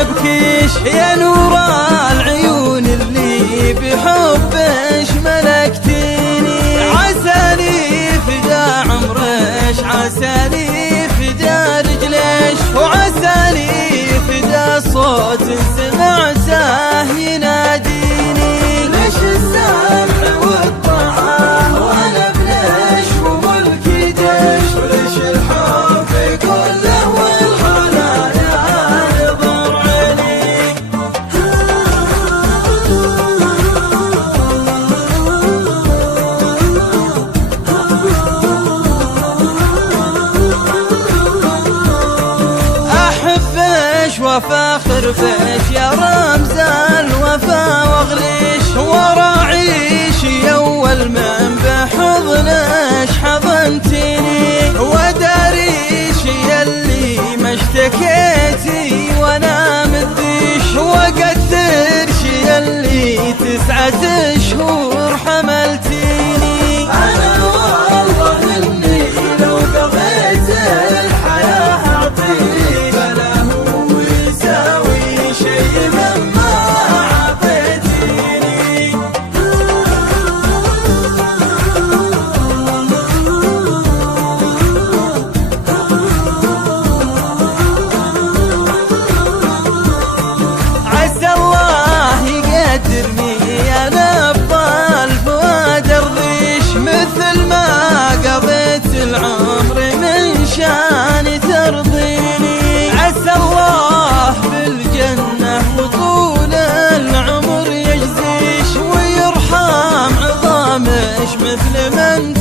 نبكيش يا نور العيون اللي بحبش ملكتيني. عساني فدا عمرش، عساني فدا رجليش، وعساني فدا صوت سمعته يناديني. ليش السمع والطاعة وانا بليش وملكي ديش، وليش الحب كله والخلايا نظر عيني. احبش وافاخر بيش يا رمز الوفا، واغليش وراعيش يا اول من بحضنش حضنتيني. وداريش يلي ما اشتكيتي وانا مديش، وقدرش يلي 9 شهور حملتيني. انا والله اني لو قضيت الحياة اعطيك، فلا هو يساوي شيء مما اعطيتيني. عسى الله يقدرني انا بطال فؤاد ارضيش، مثل ما قضيت العمر من شان ترضيني. عسى الله بالجنة وطول العمر يجزيش، ويرحم عظامش مثل من